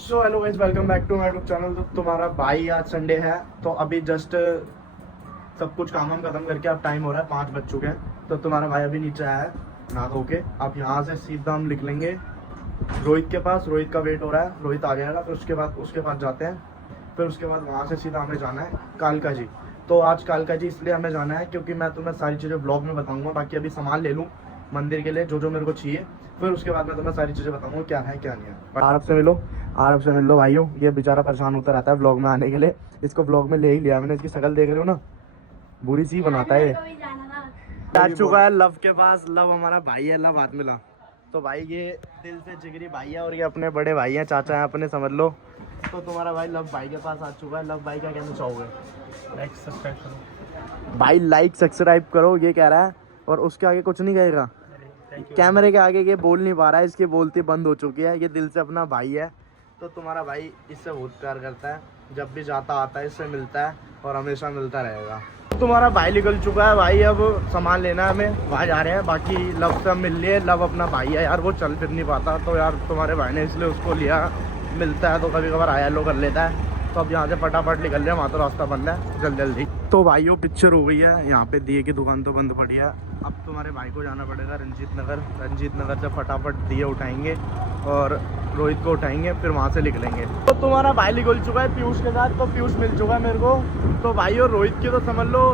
So hello guys, welcome back to my YouTube channel. तो तुम्हारा भाई आज संडे है तो अभी जस्ट सब कुछ काम हम खत्म करके अब टाइम हो रहा है 5 बज चुके हैं। तो तुम्हारा भाई अभी नीचे आया है नहा धो के। अब यहाँ से सीधा हम निकलेंगे रोहित के पास। रोहित का वेट हो रहा है, रोहित आ जाएगा फिर उसके पास जाते हैं। फिर उसके बाद वहाँ से सीधा हमें जाना है कालका जी। तो आज कालका जी इसलिए हमें जाना है क्योंकि मैं तुम्हें सारी चीज़ें ब्लॉग में बताऊंगा। बाकी अभी सामान ले लूँ मंदिर के लिए जो जो मेरे को चाहिए, फिर उसके बाद मैं तुम्हें सारी चीज़ें बताऊंगा क्या है क्या नहीं है। आरब से मिल लो भाइयों। ये बेचारा परेशान होता रहता है ब्लॉग में आने के लिए। इसको ब्लॉग में ले ही लिया मैंने। इसकी शक्ल देख रहे हो ना, बुरी सी बनाता है ये। आ चुका है लव के पास। लव हमारा भाई है, लव हाथ मिला। तो भाई ये दिल से जिगरी भाई है और ये अपने बड़े भाई हैं, चाचा हैं अपने, समझ लो। तो तुम्हारा भाई लव भाई के पास आ चुका है। लव भाई क्या कहना चाहोगे? लाइक सब्सक्राइब करो भाई लाइक सब्सक्राइब करो ये कह रहा है और उसके आगे कुछ नहीं कहेगा। कैमरे के आगे ये बोल नहीं पा रहा है, इसकी बोलती बंद हो चुकी है। ये दिल से अपना भाई है। तो तुम्हारा भाई इससे बहुत प्यार करता है, जब भी जाता आता है इससे मिलता है और हमेशा मिलता रहेगा। तुम्हारा भाई निकल चुका है भाई, अब सामान लेना है हमें, वहाँ जा रहे हैं। बाकी लव से हम मिल लिए। लव अपना भाई है यार, वो चल फिर नहीं पाता तो यार तुम्हारे भाई ने इसलिए उसको लिया। मिलता है तो कभी कभार आया लो कर लेता है। तो अब यहाँ से फटाफट निकल रहे हैं, वहाँ तो रास्ता बंद है, जल्दी। तो भाइयों पिक्चर हो गई है, यहाँ पे दिए की दुकान तो बंद पड़ी है। अब तुम्हारे भाई को जाना पड़ेगा रंजीत नगर से फटाफट दिए उठाएंगे और रोहित को उठाएंगे, फिर वहाँ से निकलेंगे। तो तुम्हारा भाई निकल चुका है पीयूष के साथ। तो पीयूष मिल चुका है मेरे को। तो भाई और रोहित की तो समझ लो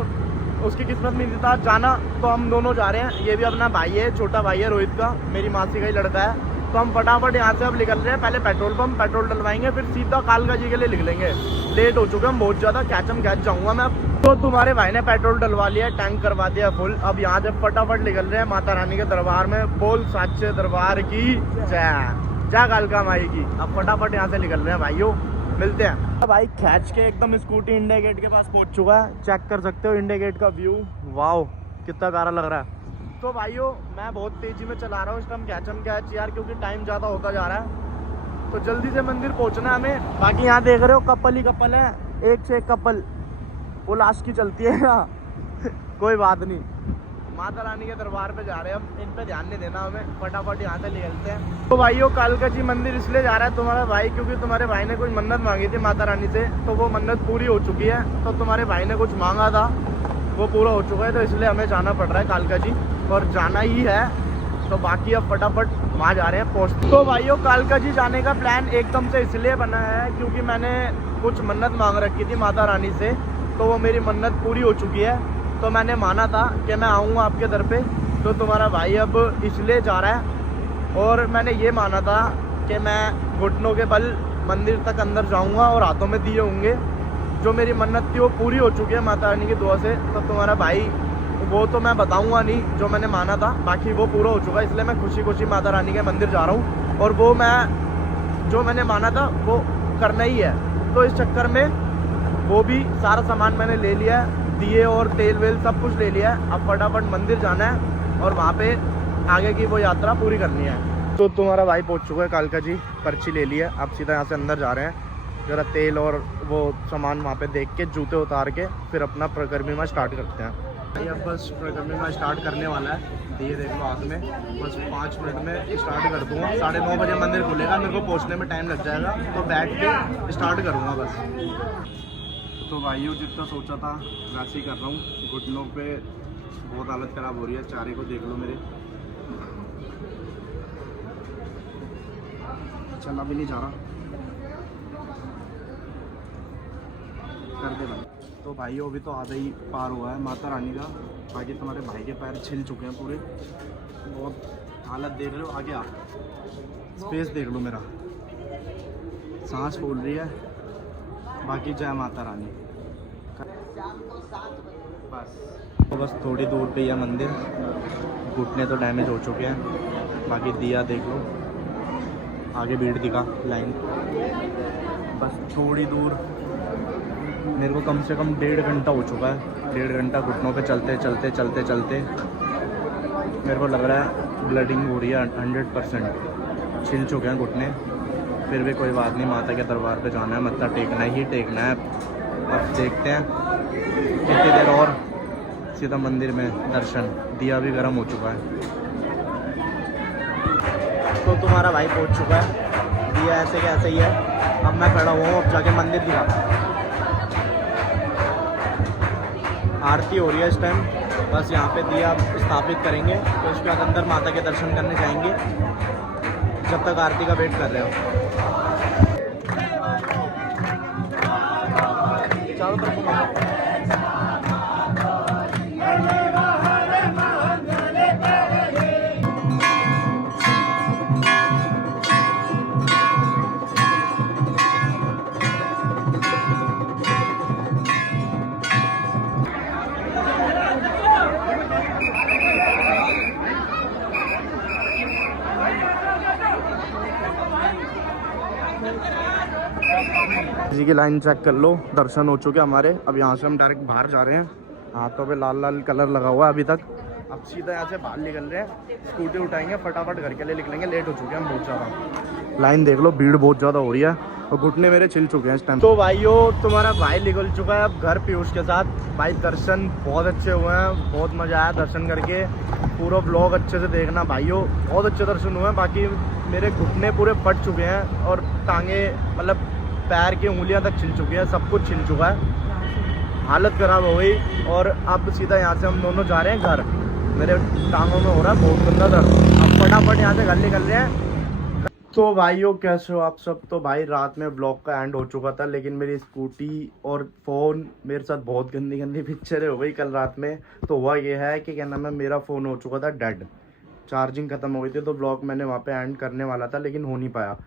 उसकी किस्मत में नहीं था जाना, तो हम दोनों जा रहे हैं। ये भी अपना भाई है, छोटा भाई है रोहित का, मेरी मासी का ही लड़का है। तो हम फटाफट यहाँ से अब निकल रहे हैं। पहले पेट्रोल डलवाएंगे, फिर सीधा कालका जी के लिए निकलेंगे। लेट हो चुके हम बहुत ज़्यादा, कैच जाऊँगा मैं। तो तुम्हारे भाई ने पेट्रोल डलवा लिया, टैंक करवा दिया फुल। अब यहाँ से फटाफट निकल रहे हैं माता रानी के दरबार में। बोल साचे दरबार की जय कालका माई की। अब फटाफट यहाँ से निकल रहे हैं भाइयों, मिलते हैं। भाई खींच के एकदम स्कूटी इंडिया गेट के पास पहुँच चुका है। चेक कर सकते हो इंडिया गेट का व्यू, वाओ कितना प्यारा लग रहा है। तो भाइयों मैं बहुत तेज़ी में चला रहा हूँ इस टाइम, कैच यार, क्योंकि टाइम ज़्यादा होता जा रहा है। तो जल्दी से मंदिर पहुँचना है हमें। बाकी यहाँ देख रहे हो कपल ही कपल है, एक से एक कपल। वो लास्ट की चलती है ना कोई बात नहीं। माता रानी के दरबार पे जा रहे हैं हम, इन पे ध्यान नहीं देना हमें। फटाफट यहाँ से निकलते हैं। तो भाइयों कालका जी मंदिर इसलिए जा रहा है तुम्हारा भाई क्योंकि तुम्हारे भाई ने कुछ मन्नत मांगी थी माता रानी से, तो वो मन्नत पूरी हो चुकी है। तो तुम्हारे भाई ने कुछ मांगा था, वो पूरा हो चुका है। तो इसलिए हमें जाना पड़ रहा है कालका जी, और जाना ही है। तो बाकी अब फटाफट वहाँ जा रहे हैं पहुँच। तो भाइयों कालका जी जाने का प्लान एकदम से इसलिए बना है क्योंकि मैंने कुछ मन्नत मांग रखी थी माता रानी से, तो वो मेरी मन्नत पूरी हो चुकी है। तो मैंने माना था कि मैं आऊँगा आपके दर पे। तो तुम्हारा भाई अब इसलिए जा रहा है। और मैंने ये माना था कि मैं घुटनों के बल मंदिर तक अंदर जाऊँगा और हाथों में दिए होंगे। जो मेरी मन्नत थी वो पूरी हो चुकी है माता रानी की दुआ से। तो तुम्हारा भाई वो तो मैं बताऊँगा नहीं जो मैंने माना था, बाकी वो पूरा हो चुका है। इसलिए मैं खुशी खुशी माता रानी के मंदिर जा रहा हूँ और वो मैं जो मैंने माना था वो करना ही है। तो इस चक्कर में वो भी सारा सामान मैंने ले लिया है, दिए और तेल वेल सब कुछ ले लिया है। अब फटाफट मंदिर जाना है और वहाँ पे आगे की वो यात्रा पूरी करनी है। तो तुम्हारा भाई पहुँच चुका है कालका जी, पर्ची ले लिया। अब सीधा यहाँ से अंदर जा रहे हैं। ज़रा तेल और वो सामान वहाँ पे देख के, जूते उतार के फिर अपना परिक्रमा स्टार्ट करते हैं। अब बस परिक्रमा स्टार्ट करने वाला है। दिए देख लो हाथ में, बस 5 मिनट में स्टार्ट कर दूँगा। 9:30 बजे मंदिर खुलेगा, मेरे को पहुँचने में टाइम लग जाएगा। तो बैठ के स्टार्ट करूँगा बस। तो भाइयों जितना सोचा था वैसे ही कर रहा हूँ। घुटनों पे बहुत हालत ख़राब हो रही है, चारे को देख लो मेरे, चला भी नहीं जा रहा। कर दे भाई। तो भाइयों अभी तो आधा ही पार हुआ है माता रानी का। बाकी तुम्हारे भाई के पैर छिल चुके हैं पूरे, बहुत हालत देख रहे हो। आगे आ, स्पेस देख लो मेरा, सांस फूल रही है। बाकी जय माता रानी। बस थोड़ी दूर पे ही है मंदिर। घुटने तो डैमेज हो चुके हैं। बाकी दिया देख लो, आगे भीड़ दिखा लाइन। बस थोड़ी दूर, मेरे को कम से कम 1.5 घंटा हो चुका है। 1.5 घंटा घुटनों पे चलते मेरे को लग रहा है ब्लडिंग हो रही है 100%। छिल चुके हैं घुटने, फिर भी कोई बात नहीं, माता के दरबार पे जाना है, मत्था टेकना है। अब देखते हैं कितनी देर और, सीधा मंदिर में दर्शन। दिया भी गर्म हो चुका है। तो तुम्हारा भाई पहुंच चुका है दिया ऐसे के ऐसे ही है। अब मैं खड़ा हुआ हूँ, अब जाके मंदिर दिखाता हूँ। आरती हो रही है इस टाइम, बस यहाँ पे दिया स्थापित करेंगे, तो उसके बाद अंदर माता के दर्शन करने जाएंगे जब तक आरती का वेट कर रहे हो। चारों तरफ जी की लाइन चेक कर लो, दर्शन हो चुके हमारे। अब यहाँ से हम डायरेक्ट बाहर जा रहे हैं। हाथों पे लाल लाल कलर लगा हुआ है अभी तक। अब सीधा यहाँ से बाहर निकल रहे हैं, स्कूटी उठाएंगे, फटाफट घर के लिए निकलेंगे। लेट हो चुके हैं हम बहुत ज़्यादा। लाइन देख लो, भीड़ बहुत ज़्यादा हो रही है और घुटने मेरे छिल चुके हैं इस टाइम। तो भाइयों, तुम्हारा भाई निकल चुका है अब घर पीयूष के साथ। भाई दर्शन बहुत अच्छे हुए हैं, बहुत मज़ा आया दर्शन करके। पूरा ब्लॉग अच्छे से देखना भाइयों, बहुत अच्छे दर्शन हुए हैं। बाकी मेरे घुटने पूरे फट चुके हैं और टांगे मतलब पैर की उंगलियां तक छिल चुकी है, सब कुछ छिल चुका है, हालत ख़राब हो गई। और अब सीधा यहाँ से हम दोनों जा रहे हैं घर। मेरे टांगों में हो रहा है बहुत गंदा दर्द। अब फटाफट यहाँ से घर निकल रहे हैं। तो भाइयों कैसे हो आप सब। तो भाई रात में ब्लॉग का एंड हो चुका था, लेकिन मेरी स्कूटी और फ़ोन मेरे साथ बहुत गंदी गंदी पिक्चरें हो गई कल रात में। तो हुआ ये है कि क्या नाम है, मेरा फ़ोन हो चुका था डेड, चार्जिंग ख़त्म हो गई थी। तो ब्लॉग मैंने वहाँ पे एंड करने वाला था लेकिन हो नहीं पाया।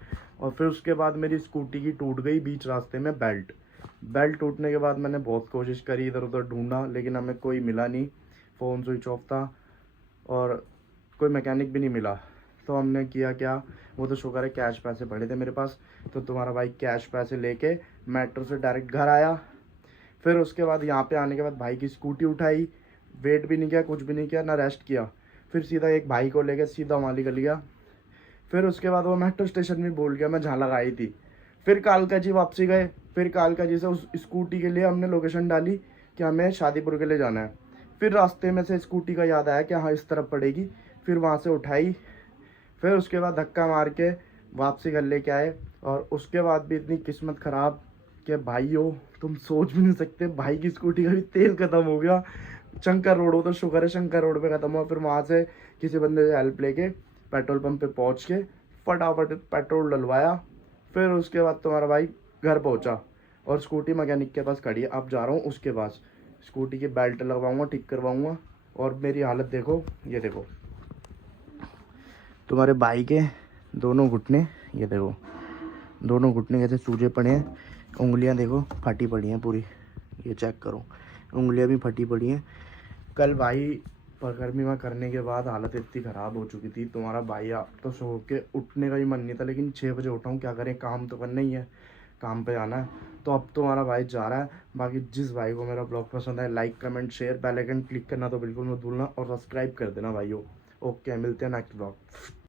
और फिर उसके बाद मेरी स्कूटी की टूट गई बीच रास्ते में बेल्ट टूटने के बाद मैंने बहुत कोशिश करी, इधर उधर ढूंढा, लेकिन हमें कोई मिला नहीं। फ़ोन स्विच ऑफ था और कोई मैकेनिक भी नहीं मिला। तो हमने किया क्या, वो तो शुक्र है कैश पैसे पड़े थे मेरे पास। तो तुम्हारा भाई कैश पैसे लेके मेट्रो से डायरेक्ट घर आया। फिर उसके बाद यहाँ पे आने के बाद भाई की स्कूटी उठाई, वेट भी नहीं किया, कुछ भी नहीं किया, ना रेस्ट किया। फिर सीधा एक भाई को लेके सीधा वहाँ निकल गया। फिर उसके बाद वो मेट्रो स्टेशन भी भूल गया मैं जहाँ लगाई थी। फिर कालका जी वापसी गए। फिर कालका जी से उस स्कूटी के लिए हमने लोकेशन डाली कि हमें शादीपुर के लिए जाना है। फिर रास्ते में से स्कूटी का याद आया कि हाँ इस तरफ पड़ेगी। फिर वहाँ से उठाई, फिर उसके बाद धक्का मार के वापसी घर लेके आए। और उसके बाद भी इतनी किस्मत ख़राब कि भाइयों तुम सोच भी नहीं सकते, भाई की स्कूटी का भी तेल ख़त्म हो गया। शंकर रोड हो तो शुक्र है शंकर रोड पे ख़त्म हुआ। फिर वहाँ से किसी बंदे से हेल्प लेके पेट्रोल पंप पे पहुँच के फटाफट पेट्रोल डलवाया। फिर उसके बाद तुम्हारा भाई घर पहुँचा और स्कूटी मैकेनिक के पास खड़ी है। अब जा रहा हूँ उसके पास, स्कूटी की बेल्ट लगवाऊँगा, ठीक करवाऊँगा। और मेरी हालत देखो, ये देखो तुम्हारे भाई के दोनों घुटने, ये देखो दोनों घुटने कैसे सूजे पड़े हैं। उंगलियां देखो फटी पड़ी हैं पूरी, ये चेक करो, उंगलियां भी फटी पड़ी हैं। कल भाई गर्मी में करने के बाद हालत इतनी ख़राब हो चुकी थी। तुम्हारा भाई आप तो सो के उठने का ही मन नहीं था, लेकिन 6 बजे उठाऊँ, क्या करें, काम तो करना ही है, काम पे जाना है। तो अब तुम्हारा भाई जा रहा है। बाकी जिस भाई को मेरा ब्लॉग पसंद है, like comment share bell icon click करना तो बिल्कुल मत भूलना और सब्सक्राइब कर देना भाइयों। ओके, मिलते हैं नेक्स्ट ब्लॉग।